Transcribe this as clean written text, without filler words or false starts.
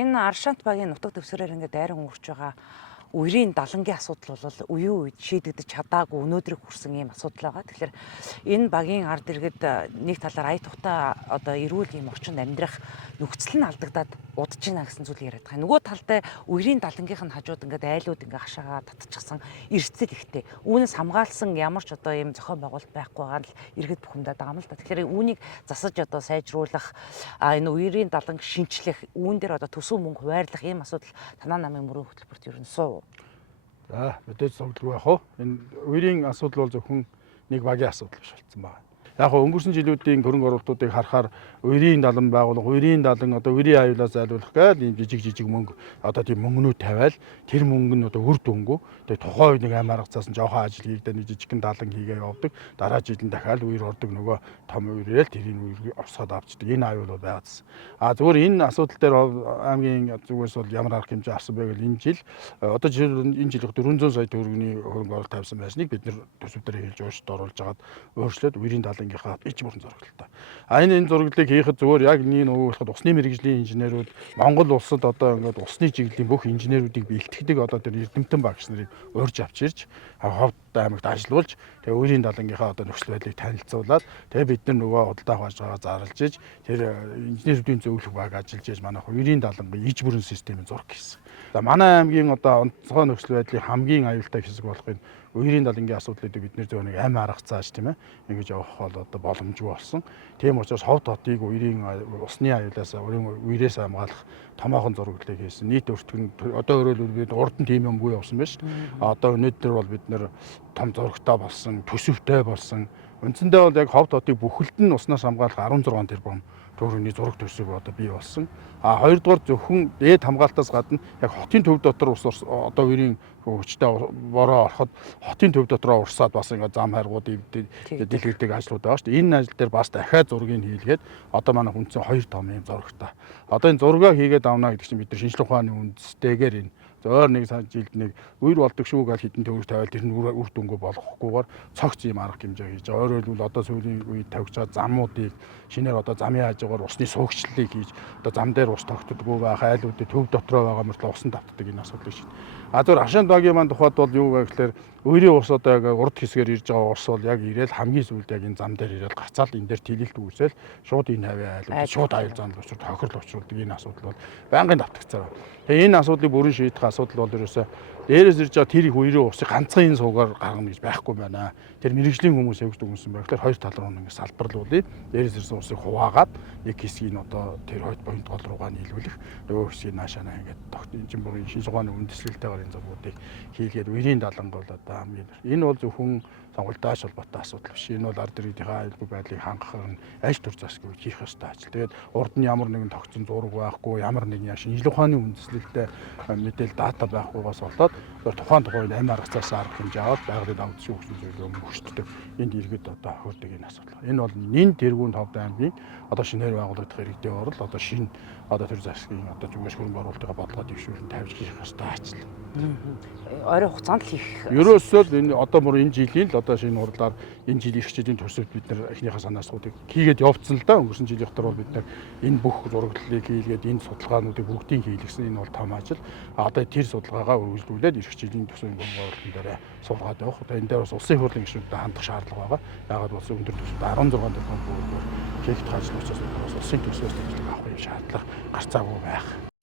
энэ Аршаант багийн нутаг дэвсгэрээр ингээд дайран үрж байгаа үерийн далангийн асуудал бол үеийн үед шийдэгдэж чадаагүй өнөөдрийг хүрсэн ийм асуудал байгаа. Тэгэхээр энэ багийн ард иргэд нэг талаар ая тухтай одоо эрүүл ийм орчинд амьдрах нөхцөл нь алдагдаад удаж гинэ гэсэн зүйл яриад байгаа. Нөгөө талтай үерийн далангийнх нь хажууд ингээд айлууд ингээд хашаагаа татчихсан эрсдэл ихтэй. Үүнээс хамгаалсан ямар ч одоо ийм зохион байгуулалт байхгүй байгаа л иргэд бухимдаад байгаа юм л да. Тэгэхээр үүнийг засаж одоо сайжруулах энэ үерийн даланг шинчлэх, үүн дээр одоо төсөв мөнгө хуваарлах ийм асуудал танаа намын мөрөн хөтөлбөрт ер нь суу. За мэдээж зөвлөг байх уу. Энэ үерийн асуудал бол зөвхөн нэг багийн асуудал биш болсон байна. Яг нь өнгөрсөн жилүүдийн хөрөнгө оруулалтуудыг харахаар үерийн далан байгуулах, үерийн далан одоо үерийн аюулаас зайлуулах гэдэг ийм жижиг мөнгө одоо тийм мөнгнүүд тавиал тэр мөнгө нь одоо үр дүнгүй тэгээ тухайн үед нэг аймаг аргацаас нь жоохон ажил хийгдээ нэг жижигхэн далан хийгээ явдаг. Дараа жилд дахиад үер ордог нөгөө том үерээр тэрийг үер авсгаад авчдаг. Энэ аюул бол байгаадсэн. Зүгээр энэ асуудал дээр аймгийн зүгээс бол ямар арга хэмжээ авсан бэ гэвэл энэ жил одоо энэ жил 400 сая төгрөгийн хөрөнгө оруулалт тавьсан байсныг бид нэр төсөв дээр хэлж өөрчлөлт оруулж агаад өөрчлөөд үерийн далангийнхаа ич бүрэн зурагтай. Энэ зураглалыг хийхэд зүгээр яг нэг нөгөө болоход усны мэргэжлийн инженерүүд Монгол улсад одоо ингээд усны чиглэлийн бүх инженерүүдийг бэлтгэдэг одоо тэр эрдэмтэн багш нарыг урьж авч ирж ховд аймагт ажиллуулж тэгээ үерийн далангийнхаа одоо нөхцөл байдлыг танилцуулаад тэгээ бид нар нөгөө худалдаа авч байгаа зарлж иж тэр инженерүүдийн зөвлөх баг ажиллаж иж манай үерийн далангийн ич бүрэн системийг зураг хийсэн. За манай аймгийн одоо онцгой нөхцөл байдлыг хамгийн аюултай хэсэг болохын үерийн далангийн асуудлуудыг бид нэр зөв нэг амь арга зааж тийм ээ ингэж явах бол одоо боломжгүй болсон. Тийм учраас ховд хотыг үерийн усны аюулаас үерээс хамгаалах томоохон зураглалыг хийсэн. Нийт өртгөн одоо өөрөөр бид урд нь тийм юмгүй явсан байна шүү дээ. Одоо өнөөдөр бол бид нэр том зурагтай болсон, төсөвтэй болсон. Үндсэндээ бол яг ховд хотыг бүхэлд нь уснаас хамгаалах 16 тэрбум төгрөгийн зураг төсөв одоо бий болсон. Хоёрдугаар зөвхөн дээд хамгаалтаас гадна яг хотын төв дотор ус одоо үерийн хүчтэй бороо ороход хотын төв дотроо урсаад бас ингээд зам хайргуудыг дэлгэрдэг ажлууд байгаа шүү дээ. Энэ ажил дээр бас дахиад зургийг хийлгээд одоо манай хүнсэн 2 том юм зурагтай. Одоо энэ зургаа хийгээд авна гэдэг чинь бид нар шинжлэх ухааны үндэстэйгээр энэ зөөр нэг жилд нэг үер болдог шүү гэж хитэн төгрөг тавиал тэр нь үр дүнгүй болохгүйгээр цогц юм арга хэмжээ хийж байгаа. Өөрөөр хэлбэл одоо сүүлийн үед тавьж байгаа замуудыг шинээр одоо замын хажуугаар усны суугчлалыг хийж одоо зам дээр ус тогтдоггүй байх, айлуудыг төв дотроо байгаа мөртлөө усан давтдаг энэ асуудлыг шийд. Зүгээр Аршаант багийн маань тухайд бол юу вэ гэхээр үерийн ус одоо яг урд хэсгээр ирж байгаа ус бол яг ирээл хамгийн сүүлд яг энэ зам дээр ирээл гацаал энэ дээр тэлэлт үүсэл шууд энэ хавийн айлууд шууд аюул заал учрал тохирол учруулдаг энэ асуудал бол байнгын давтагцаар байна. Тэгээ энэ асуудлыг бүрэн шийдэх асуудал бол ерөөсөө дээрээс ирж байгаа тэр их үерийн усыг ганцхан энэ суугаар гаргана гэж байхгүй байна. Тэр мэрэгжлийн хүмүүс явагддаг хүмүүс байх. Тэр хоёр тал руу ингэ салбарлуулъя. Дээрээс ирсэн усыг хуваагаад нэг хэсгийг нь одоо тэр хойд боёнд гол руугаа нийлүүлэх. Нөгөө хэсгийг наашаана ингээд тогтсон бүрийн шинж ухааны үндэслэлтэйгээр энэ зургуудыг хийлгээд үерийн даланг бол одоо хамгийн энэ бол зөвхөн сонголтоос холбоотой асуудал биш. Энэ бол ард иргэдийн аюулгүй байдлыг хангах нь аль төр засгүй хийх ёстой ажил. Тэгээд урд нь ямар нэгэн тогтсон зураг байхгүй, ямар нэгэн шинжлэх ухааны үндэслэлтэй мэдээлэл дата байхгүйгаас болоод тухайн амь аргацаас арга хэмжээ аваад байгалийн давтсан хөгжлийн зөвлөгөө өгчдөг. Энд иргэд одоо хөрдөг энэ асуудал. Энэ бол нэн тэргүүнд ховд аймгийн одоо шинээр байгуулагдах иргэдийн орол одоо шинэ одоо тэр засгийн одоо зүгээс хөрөнгө оруулалтын бодлогоо дэвшүүлэн тавьж хийх ёстой ажил. Ойрын хугацаанд л хийх. Ерөөсөө энэ одоо бүр энэ жилийн л одоо шинэ урдлаар энэ жилийн эрх чиглэлийн төсөвт бид нар эхнийхээ санаасуудыг хийгээд явцсан л да. Өнгөрсөн жилийн дотор бол бид нар энэ бүх зураглалыг хийлгээд энэ судалгаануудыг бүгдийг хийлгэсэн. Энэ бол том ажил. Одоо тэр судалгаагаа үргэлжлүүлээд эрх чиглэлийн төсвийн хөрөнгө оруулалтын дээр суулгаад явах. Одоо энэ дээр бас улсын хурлын гишүүнтэй хандах шаардлага байгаа. Яагаад бол өндөр төсөвт 16 тэрбум төгрөг хийх ажил учраас улсын төсвөөс авах юм шаардлага гарцаагүй байх.